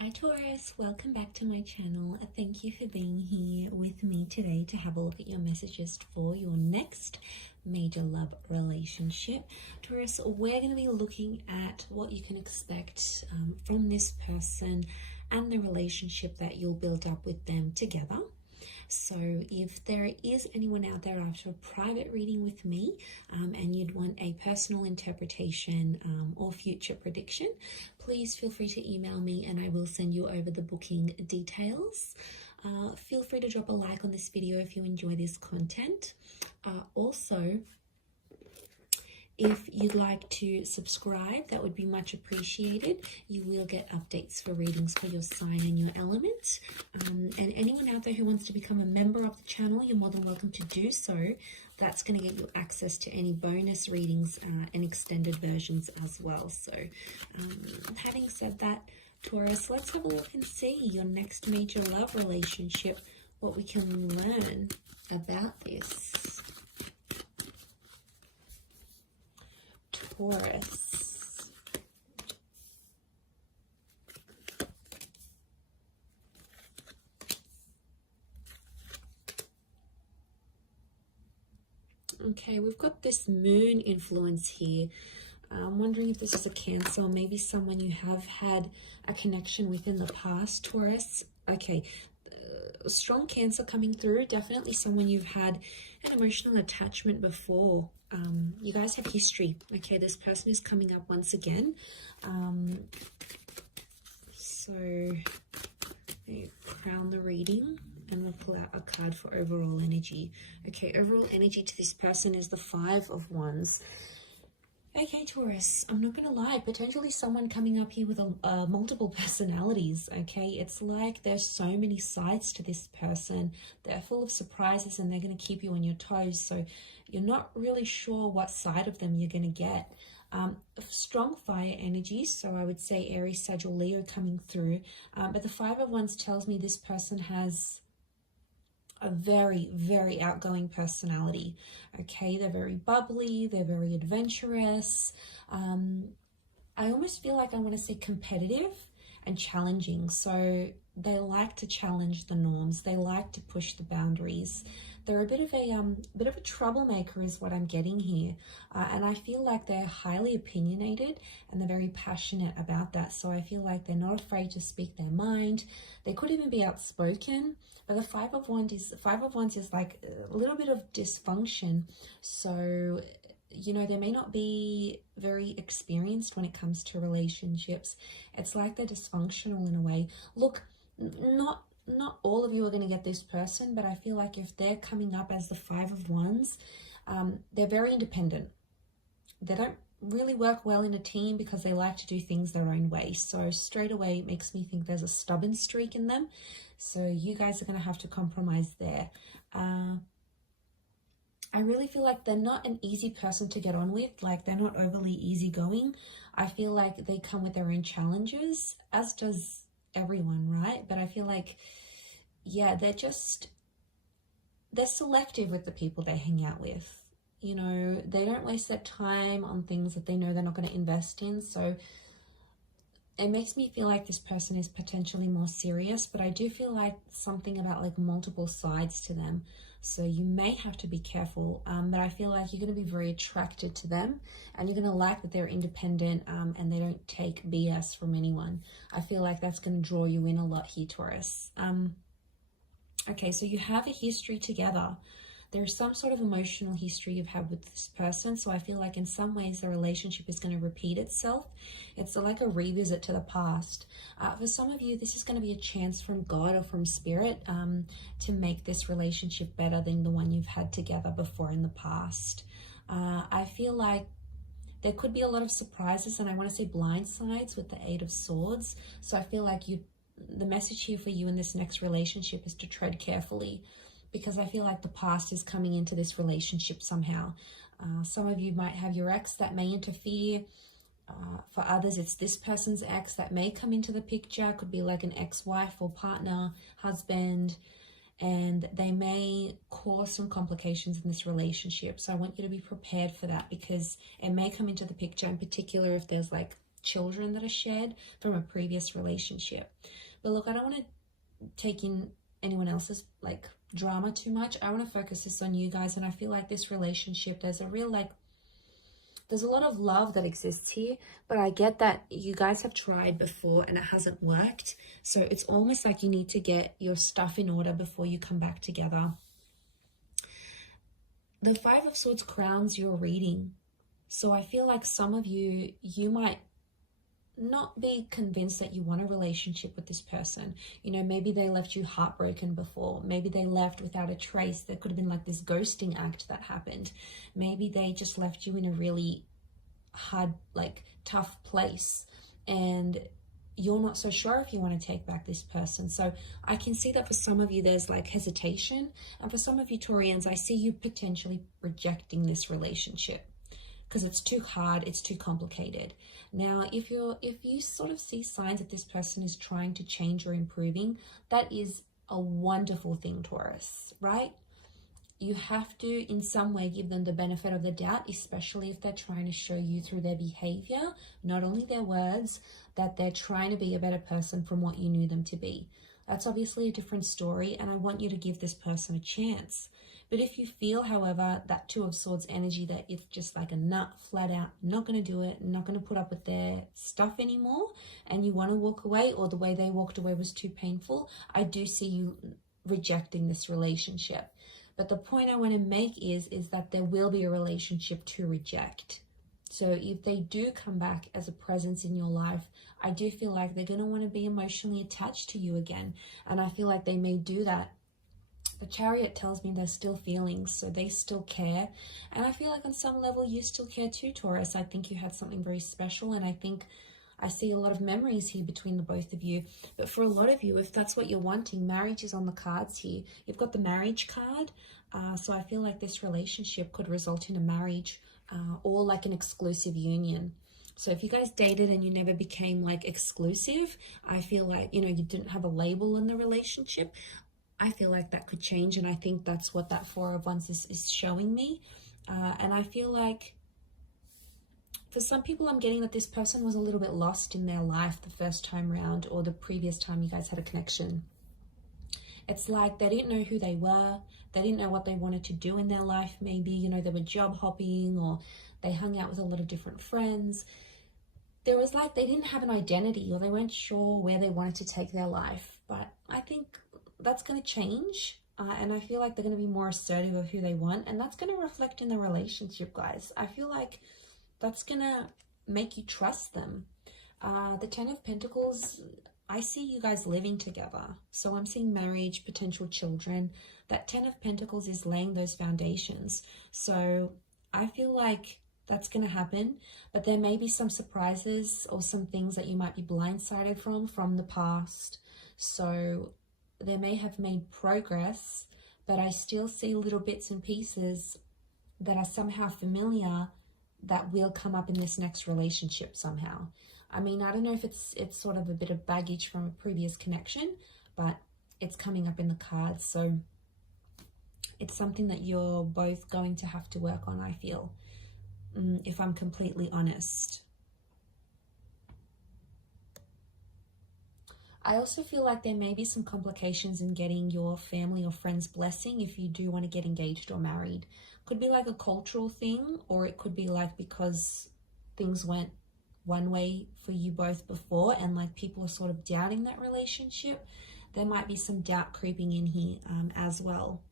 Hi Taurus, welcome back to my channel. Thank you for being here with me today to have a look at your messages for your next major love relationship. Taurus, we're going to be looking at what you can expect from this person and the relationship that you'll build up with them together. So if there is anyone out there after a private reading with me and you'd want a personal interpretation or future prediction, please feel free to email me and I will send you over the booking details. Feel free to drop a like on this video if you enjoy this content. Also, if you'd like to subscribe, that would be much appreciated. You will get updates for readings for your sign and your element. And anyone out there who wants to become a member of the channel, you're more than welcome to do so. That's going to get you access to any bonus readings and extended versions as well. So having said that, Taurus, let's have a look and see your next major love relationship, what we can learn about this. Taurus. Okay, we've got this moon influence here. I'm wondering if this is a Cancer, or maybe someone you have had a connection with in the past, Taurus. Okay, strong Cancer coming through. Definitely someone you've had an emotional attachment before. You guys have history. Okay, this person is coming up once again. So we crown the reading and we'll pull out a card for overall energy. Okay, overall energy to this person is the Five of Wands. Okay, Taurus, I'm not going to lie, potentially someone coming up here with multiple personalities, okay? It's like there's so many sides to this person. They're full of surprises and they're going to keep you on your toes. So you're not really sure what side of them you're going to get. Strong fire energy, so I would say Aries, Sag, or Leo coming through. But the Five of Wands tells me this person has a very, very outgoing personality. Okay, they're very bubbly, they're very adventurous. I almost feel like I want to say competitive and challenging. So they like to challenge the norms. They like to push the boundaries. They're a bit of a troublemaker is what I'm getting here. And I feel like they're highly opinionated and they're very passionate about that. So I feel like they're not afraid to speak their mind. They could even be outspoken. But the Five of Wands is like a little bit of dysfunction. So, you know, they may not be very experienced when it comes to relationships. It's like they're dysfunctional in a way. Look, not all of you are going to get this person, but I feel like if they're coming up as the Five of Wands, they're very independent. They don't really work well in a team because they like to do things their own way. So straight away it makes me think there's a stubborn streak in them. So you guys are going to have to compromise there. I really feel like they're not an easy person to get on with. Like they're not overly easygoing. I feel like they come with their own challenges, as does everyone, right? But I feel like, yeah, they're selective with the people they hang out with. You know, they don't waste their time on things that they know they're not going to invest in. So it makes me feel like this person is potentially more serious, but I do feel like something about like multiple sides to them. So you may have to be careful, but I feel like you're going to be very attracted to them and you're going to like that they're independent and they don't take BS from anyone. I feel like that's going to draw you in a lot here, Taurus. Okay, so you have a history together. There's some sort of emotional history you've had with this person. So I feel like in some ways the relationship is going to repeat itself. It's like a revisit to the past. For some of you, this is going to be a chance from God or from Spirit to make this relationship better than the one you've had together before in the past. I feel like there could be a lot of surprises, and I want to say blindsides with the Eight of Swords. So I feel like the message here for you in this next relationship is to tread carefully, because I feel like the past is coming into this relationship somehow. Some of you might have your ex that may interfere. For others, it's this person's ex that may come into the picture. Could be like an ex-wife or partner, husband, and they may cause some complications in this relationship. So I want you to be prepared for that, because it may come into the picture, in particular if there's like children that are shared from a previous relationship. But look, I don't want to take in anyone else's like drama too much. I want to focus this on you guys, and I feel like this relationship, there's a real like, there's a lot of love that exists here, but I get that you guys have tried before and it hasn't worked. So it's almost like you need to get your stuff in order before you come back together. The Five of Swords crowns your reading. So I feel like some of you, you might not be convinced that you want a relationship with this person. You know, maybe they left you heartbroken before. Maybe they left without a trace. There could have been like this ghosting act that happened. Maybe they just left you in a really hard, like tough place, and you're not so sure if you want to take back this person. So I can see that for some of you there's like hesitation, and for some of you Taurians, I see you potentially rejecting this relationship because it's too hard, it's too complicated. Now, if you sort of see signs that this person is trying to change or improving, that is a wonderful thing, Taurus, right? You have to in some way give them the benefit of the doubt, especially if they're trying to show you through their behavior, not only their words, that they're trying to be a better person from what you knew them to be. That's obviously a different story, and I want you to give this person a chance. But if you feel, however, that Two of Swords energy, that it's just like a nut, flat out, not going to do it, not going to put up with their stuff anymore, and you want to walk away, or the way they walked away was too painful, I do see you rejecting this relationship. But the point I want to make is that there will be a relationship to reject. So if they do come back as a presence in your life, I do feel like they're going to want to be emotionally attached to you again. And I feel like they may do that. The Chariot tells me there's still feelings, so they still care. And I feel like on some level you still care too, Taurus. I think you had something very special, and I think I see a lot of memories here between the both of you. But for a lot of you, if that's what you're wanting, marriage is on the cards here. You've got the marriage card. So I feel like this relationship could result in a marriage or like an exclusive union. So if you guys dated and you never became like exclusive, I feel like, you know, you didn't have a label in the relationship, I feel like that could change. And I think that's what that Four of Wands is showing me. And I feel like for some people, I'm getting that this person was a little bit lost in their life the first time round, or the previous time you guys had a connection. It's like they didn't know who they were. They didn't know what they wanted to do in their life. Maybe, you know, they were job hopping, or they hung out with a lot of different friends. There was like, they didn't have an identity, or they weren't sure where they wanted to take their life. But I think that's going to change. And I feel like they're going to be more assertive of who they want. And that's going to reflect in the relationship, guys. I feel like that's going to make you trust them. The Ten of Pentacles, I see you guys living together. So I'm seeing marriage, potential children. That Ten of Pentacles is laying those foundations. So I feel like that's going to happen. But there may be some surprises or some things that you might be blindsided from the past. So they may have made progress, but I still see little bits and pieces that are somehow familiar that will come up in this next relationship somehow. I mean, I don't know if it's sort of a bit of baggage from a previous connection, but it's coming up in the cards. So it's something that you're both going to have to work on, I feel, if I'm completely honest. I also feel like there may be some complications in getting your family or friends' blessing if you do want to get engaged or married. Could be like a cultural thing, or it could be like because things went one way for you both before and like people are sort of doubting that relationship. There might be some doubt creeping in here as well.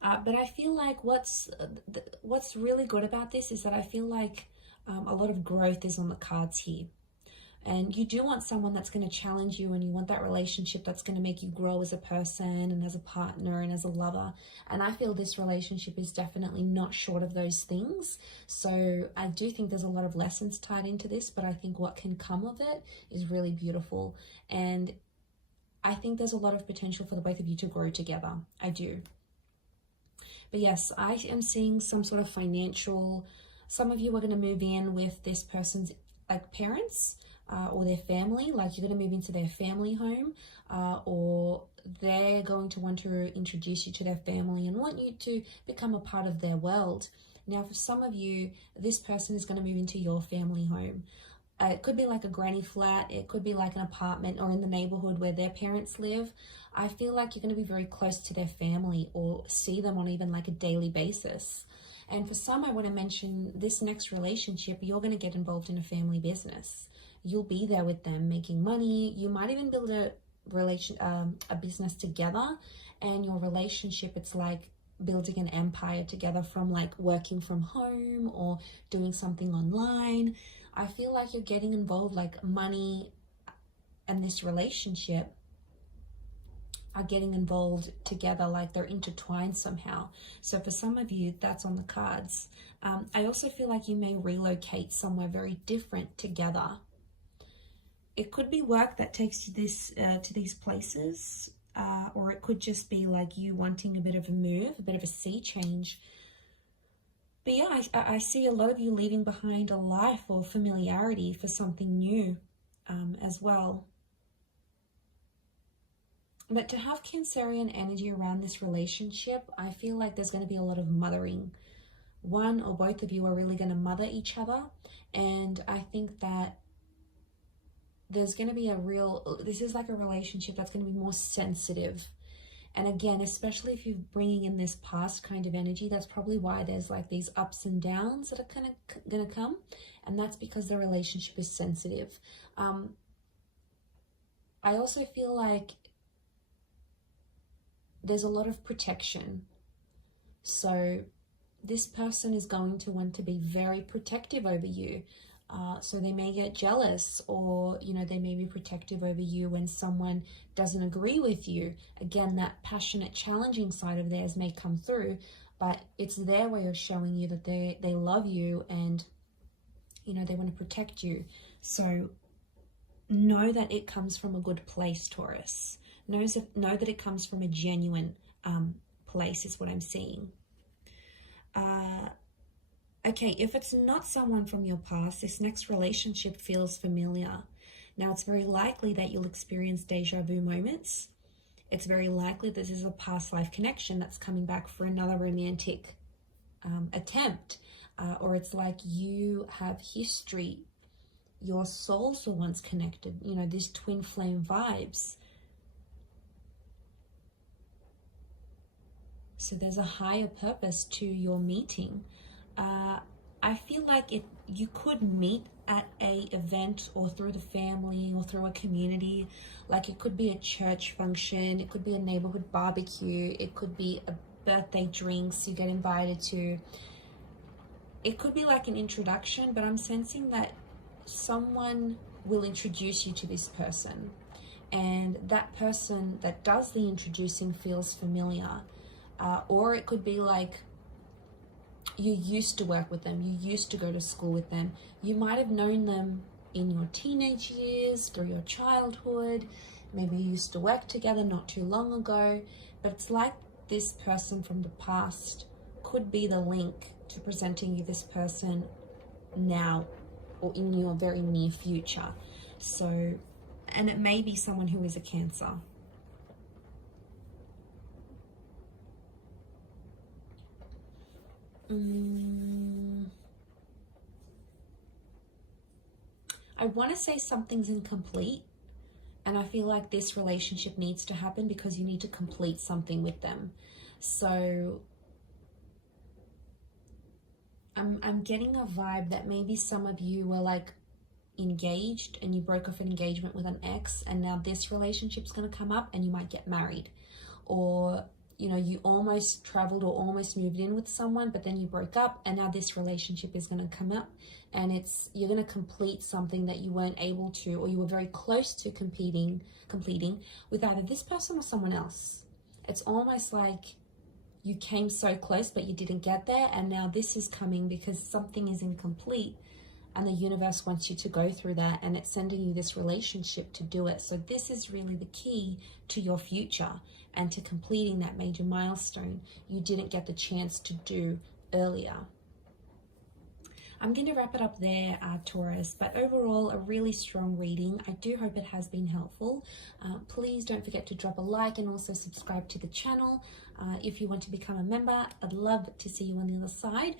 But I feel like what's really good about this is that I feel like a lot of growth is on the cards here. And you do want someone that's going to challenge you, and you want that relationship that's going to make you grow as a person and as a partner and as a lover. And I feel this relationship is definitely not short of those things. So I do think there's a lot of lessons tied into this, but I think what can come of it is really beautiful. And I think there's a lot of potential for the both of you to grow together. I do. But yes, I am seeing some sort of financial, some of you are going to move in with this person's like parents, or their family, like you're going to move into their family home, or they're going to want to introduce you to their family and want you to become a part of their world. Now, for some of you, this person is going to move into your family home. It could be like a granny flat, it could be like an apartment or in the neighborhood where their parents live. I feel like you're going to be very close to their family or see them on even like a daily basis. And for some, I want to mention this next relationship, you're going to get involved in a family business. You'll be there with them making money. You might even build a business together, and your relationship, it's like building an empire together from like working from home or doing something online. I feel like you're getting involved, like money and this relationship are getting involved together, like they're intertwined somehow. So for some of you, that's on the cards. I also feel like you may relocate somewhere very different together. It could be work that takes you to these places, or it could just be like you wanting a bit of a move, a bit of a sea change. But yeah, I see a lot of you leaving behind a life or familiarity for something new as well. But to have Cancerian energy around this relationship, I feel like there's going to be a lot of mothering. One or both of you are really going to mother each other. And I think that there's going to be this is like a relationship that's going to be more sensitive. And again, especially if you're bringing in this past kind of energy, that's probably why there's like these ups and downs that are kind of going to come. And that's because the relationship is sensitive. I also feel like there's a lot of protection. So this person is going to want to be very protective over you. So they may get jealous, or, you know, they may be protective over you when someone doesn't agree with you. Again, that passionate, challenging side of theirs may come through, but it's their way of showing you that they love you and, you know, they want to protect you. So know that it comes from a good place, Taurus. Know that it comes from a genuine place is what I'm seeing. Okay, if it's not someone from your past, this next relationship feels familiar. Now, it's very likely that you'll experience deja vu moments. It's very likely this is a past life connection that's coming back for another romantic attempt. Or it's like you have history. Your souls were once connected. You know, these twin flame vibes. So there's a higher purpose to your meeting. I feel like you could meet at a event or through the family or through a community. Like it could be a church function, it could be a neighborhood barbecue, it could be a birthday drinks you get invited to. It could be like an introduction, but I'm sensing that someone will introduce you to this person. And that person that does the introducing feels familiar. Or it could be like you used to work with them, you used to go to school with them, you might have known them in your teenage years, through your childhood, maybe you used to work together not too long ago, but it's like this person from the past could be the link to presenting you this person now or in your very near future. So, and it may be someone who is a Cancer. I want to say something's incomplete, and I feel like this relationship needs to happen because you need to complete something with them. So I'm getting a vibe that maybe some of you were like engaged and you broke off an engagement with an ex, and now this relationship's going to come up and you might get married. Or, you know, you almost traveled or almost moved in with someone, but then you broke up, and now this relationship is going to come up, and you're going to complete something that you weren't able to, or you were very close to completing with either this person or someone else. It's almost like you came so close, but you didn't get there, and now this is coming because something is incomplete, and the universe wants you to go through that, and it's sending you this relationship to do it. So this is really the key to your future and to completing that major milestone you didn't get the chance to do earlier. I'm going to wrap it up there, Taurus. But overall, a really strong reading. I do hope it has been helpful. Please don't forget to drop a like and also subscribe to the channel. If you want to become a member, I'd love to see you on the other side.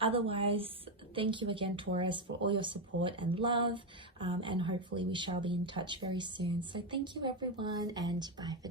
Otherwise, thank you again, Taurus, for all your support and love. And hopefully we shall be in touch very soon. So thank you, everyone, and bye for